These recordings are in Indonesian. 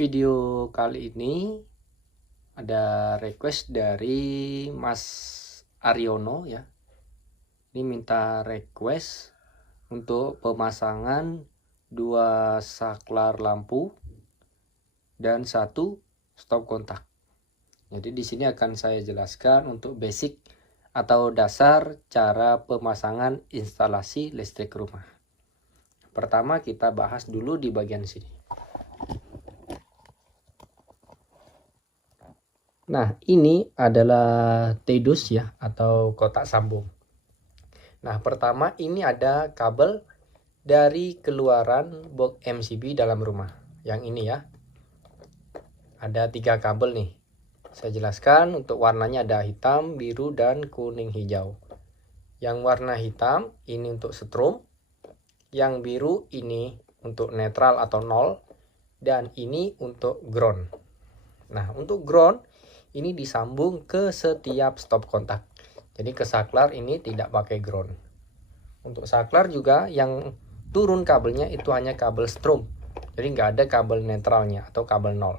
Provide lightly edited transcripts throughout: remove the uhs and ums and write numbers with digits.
Video kali ini ada request dari Mas Aryono ya. Ini minta request untuk pemasangan 2 saklar lampu dan 1 stop kontak. Jadi di sini akan saya jelaskan untuk basic atau dasar cara pemasangan instalasi listrik rumah. Pertama kita bahas dulu di bagian sini. Nah, ini adalah TDUS ya, atau kotak sambung. Nah, pertama ini ada kabel dari keluaran box MCB dalam rumah. Yang ini ya. Ada 3 kabel nih. Saya jelaskan untuk warnanya ada hitam, biru, dan kuning hijau. Yang warna hitam ini untuk strom. Yang biru ini untuk netral atau nol. Dan ini untuk ground. Nah, untuk ground ini disambung ke setiap stop kontak. Jadi ke saklar ini tidak pakai ground. Untuk saklar juga yang turun kabelnya itu hanya kabel strom. Jadi nggak ada kabel netralnya atau kabel nol.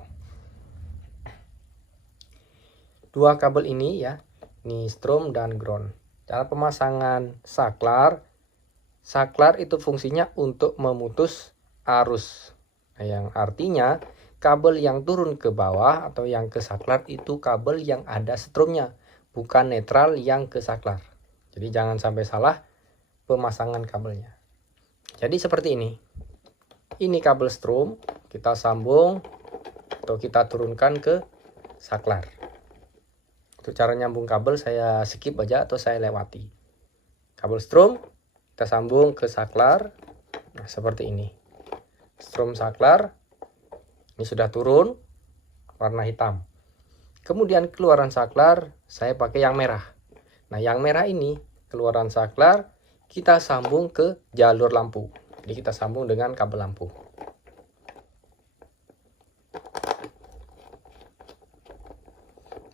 2 kabel ini ya, ini strom dan ground. Cara pemasangan saklar. Saklar itu fungsinya untuk memutus arus. Nah, yang artinya kabel yang turun ke bawah atau yang ke saklar itu kabel yang ada stromnya, bukan netral yang ke saklar. Jadi jangan sampai salah pemasangan kabelnya. Jadi seperti ini. Ini kabel strom, kita sambung atau kita turunkan ke saklar. Untuk cara nyambung kabel saya skip aja atau saya lewati. Kabel strom kita sambung ke saklar. Nah, seperti ini. Strom saklar. Ini sudah turun warna hitam. Kemudian keluaran saklar saya pakai yang merah. Nah, yang merah ini keluaran saklar kita sambung ke jalur lampu. Jadi kita sambung dengan kabel lampu.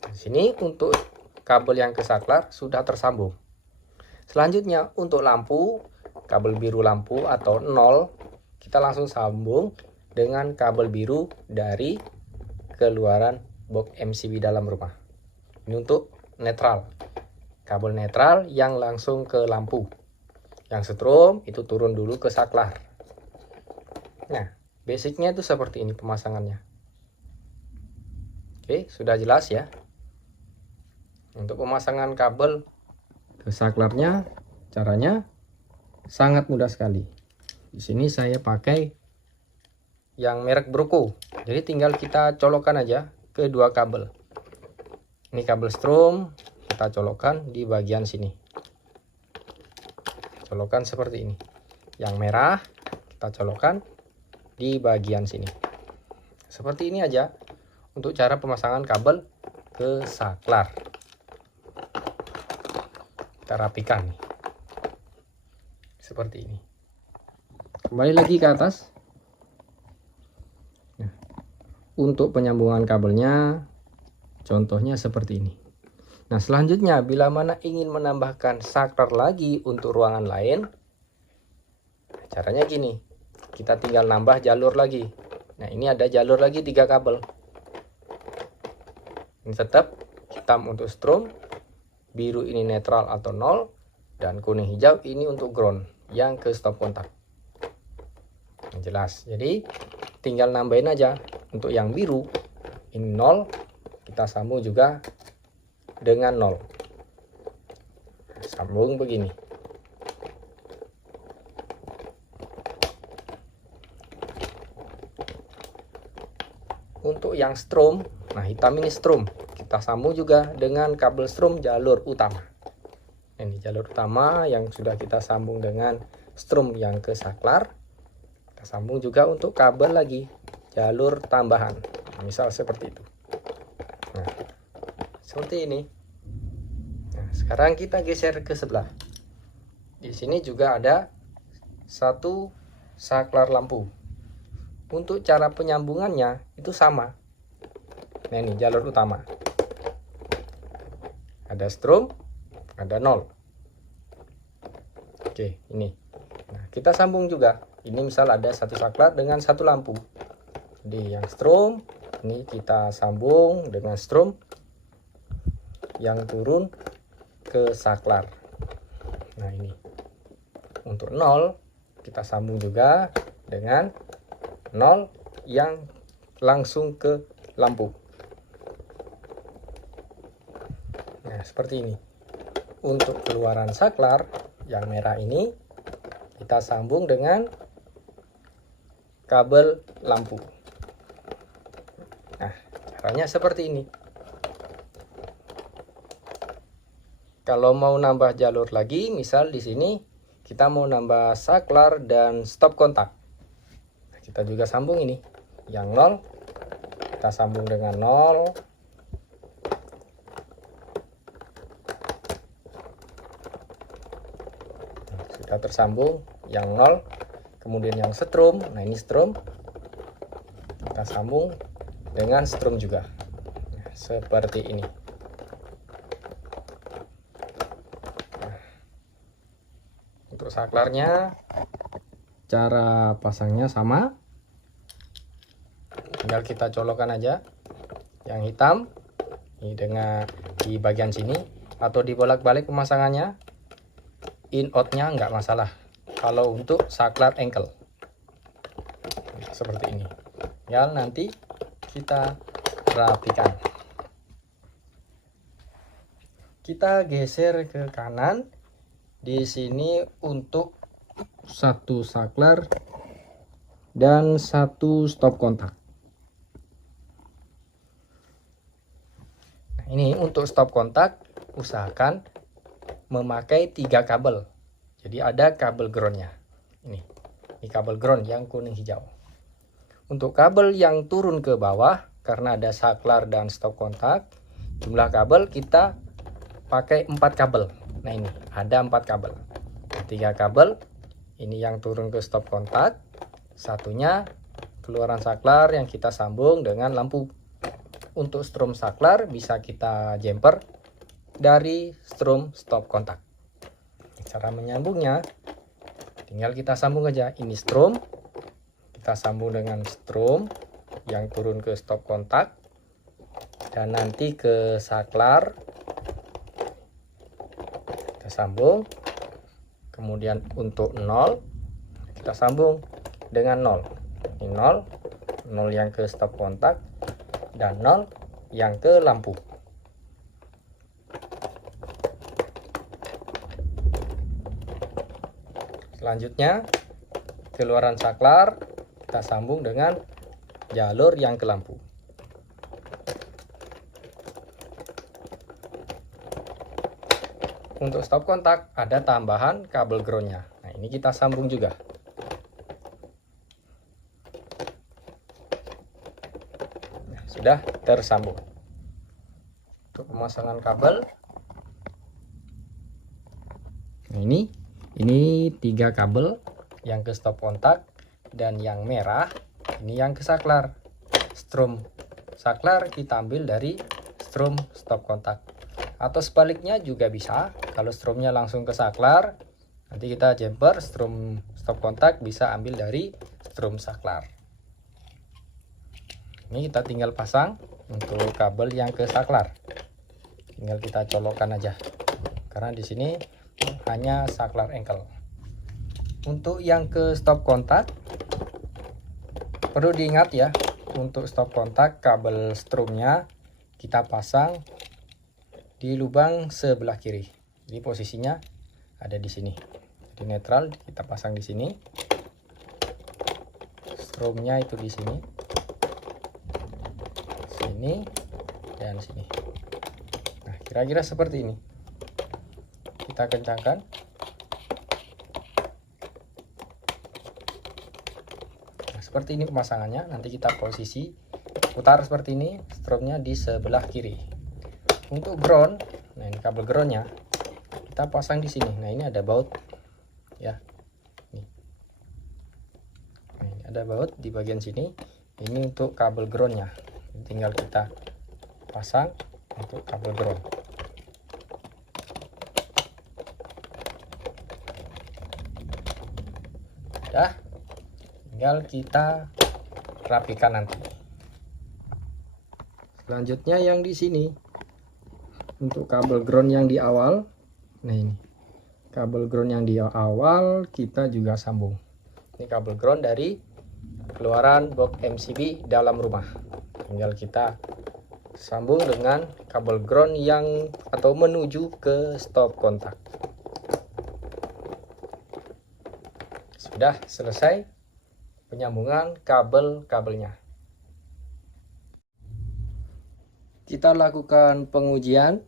Di sini untuk kabel yang ke saklar sudah tersambung. Selanjutnya untuk lampu, kabel biru lampu atau 0 kita langsung sambung dengan kabel biru dari keluaran box MCB dalam rumah. Ini untuk netral. Kabel netral yang langsung ke lampu. Yang strom itu turun dulu ke saklar. Nah, basicnya itu seperti ini pemasangannya. Oke, sudah jelas ya. Untuk pemasangan kabel ke saklarnya, caranya sangat mudah sekali. Di sini saya pakai yang merek Broco. Jadi tinggal kita colokkan aja ke 2 kabel. Ini kabel strom kita colokkan di bagian sini. Colokkan seperti ini. Yang merah kita colokkan di bagian sini. Seperti ini aja untuk cara pemasangan kabel ke saklar. Kita rapikan nih. Seperti ini. Kembali lagi ke atas. Nah, untuk penyambungan kabelnya contohnya seperti ini. Nah, selanjutnya bila mana ingin menambahkan saklar lagi untuk ruangan lain, caranya gini. Kita tinggal nambah jalur lagi. Nah, ini ada jalur lagi 3 kabel. Ini tetap hitam untuk strom, biru ini netral atau nol, dan kuning hijau ini untuk ground yang ke stop kontak. Jelas. Jadi tinggal nambahin aja. Untuk yang biru ini 0, kita sambung juga dengan 0. Sambung begini. Untuk yang strom, nah hitam ini strom, kita sambung juga dengan kabel strom jalur utama. Ini jalur utama yang sudah kita sambung dengan strom yang ke saklar. Kita sambung juga untuk kabel lagi jalur tambahan. Misal seperti itu. Nah, seperti ini. Nah, sekarang kita geser ke sebelah. Di sini juga ada 1 saklar lampu. Untuk cara penyambungannya itu sama. Nah, ini jalur utama. Ada strom, ada 0. Oke, ini. Nah, kita sambung juga. Ini misal ada 1 saklar dengan 1 lampu. Jadi yang strom ini kita sambung dengan strom yang turun ke saklar. Nah ini untuk 0 kita sambung juga dengan 0 yang langsung ke lampu. Nah seperti ini. Untuk keluaran saklar yang merah ini kita sambung dengan kabel lampu. Nah caranya seperti ini. Kalau mau nambah jalur lagi, misal di sini kita mau nambah saklar dan stop kontak. Nah, kita juga sambung ini. Yang 0 kita sambung dengan 0. Nah, sudah tersambung yang 0. Kemudian yang strom. Nah, ini strom. Kita sambung dengan strom juga. Nah, seperti ini. Untuk saklarnya cara pasangnya sama, tinggal kita colokkan aja yang hitam ini dengan di bagian sini, atau dibolak-balik pemasangannya. In outnya nggak masalah kalau untuk saklar engkel seperti ini. Ya nanti kita rapikan. Kita geser ke kanan. Di sini untuk satu saklar dan satu stop kontak. Nah, ini untuk stop kontak usahakan memakai 3 kabel. Jadi ada kabel groundnya. Ini kabel ground yang kuning hijau. Untuk kabel yang turun ke bawah karena ada saklar dan stop kontak, jumlah kabel kita pakai 4 kabel. Nah ini ada 4 kabel, 3 kabel ini yang turun ke stop kontak, satunya keluaran saklar yang kita sambung dengan lampu. Untuk strom saklar bisa kita jumper dari strom stop kontak. Cara menyambungnya tinggal kita sambung aja, ini strom kita sambung dengan strom yang turun ke stop kontak dan nanti ke saklar sambung. Kemudian untuk 0 kita sambung dengan 0. Ini 0 yang ke stop kontak dan 0 yang ke lampu. Selanjutnya keluaran saklar kita sambung dengan jalur yang ke lampu. Untuk stop kontak ada tambahan kabel groundnya. Nah ini kita sambung juga. Nah, sudah tersambung. Untuk pemasangan kabel, nah, ini 3 kabel yang ke stop kontak dan yang merah ini yang ke saklar. Strom saklar kita ambil dari strom stop kontak. Atau sebaliknya juga bisa, kalau stromnya langsung ke saklar nanti kita jumper strom stop kontak, bisa ambil dari strom saklar. Ini kita tinggal pasang untuk kabel yang ke saklar, tinggal kita colokkan aja karena di sini hanya saklar engkel. Untuk yang ke stop kontak perlu diingat ya, untuk stop kontak kabel stromnya kita pasang di lubang sebelah kiri. Jadi posisinya ada di sini. Di netral kita pasang di sini. Stromnya itu di sini. Sini dan sini. Nah, kira-kira seperti ini. Kita kencangkan. Nah, seperti ini pemasangannya. Nanti kita posisi putar seperti ini, stromnya di sebelah kiri. Untuk ground, nah ini kabel groundnya kita pasang di sini. Nah ini ada baut ya, nah, ini ada baut di bagian sini. Ini untuk kabel groundnya, tinggal kita pasang untuk kabel ground. Dah, tinggal kita rapikan nanti. Selanjutnya yang di sini untuk kabel ground yang di awal. Nah, ini kabel ground yang di awal kita juga sambung. Ini kabel ground dari keluaran box MCB dalam rumah. Tinggal kita sambung dengan kabel ground yang atau menuju ke stop kontak. Sudah selesai penyambungan kabel-kabelnya. Kita lakukan pengujian.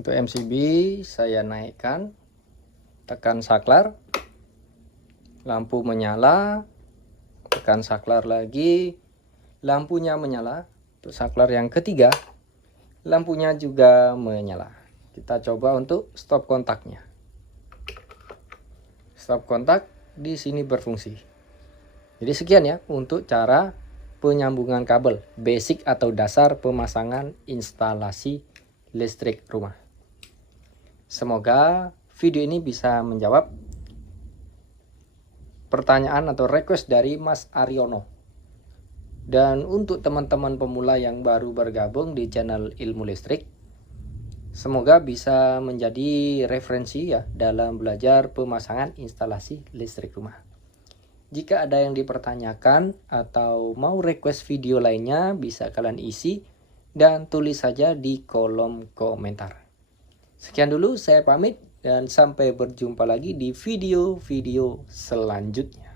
Untuk MCB saya naikkan, tekan saklar, lampu menyala, tekan saklar lagi, lampunya menyala. Untuk saklar yang ketiga, lampunya juga menyala. Kita coba untuk stop kontaknya. Stop kontak di sini berfungsi. Jadi sekian ya untuk cara penyambungan kabel basic atau dasar pemasangan instalasi listrik rumah. Semoga video ini bisa menjawab pertanyaan atau request dari Mas Aryono. Dan untuk teman-teman pemula yang baru bergabung di channel Ilmu Listrik, semoga bisa menjadi referensi ya dalam belajar pemasangan instalasi listrik rumah. Jika ada yang dipertanyakan atau mau request video lainnya, bisa kalian isi dan tulis saja di kolom komentar. Sekian dulu, saya pamit dan sampai berjumpa lagi di video-video selanjutnya.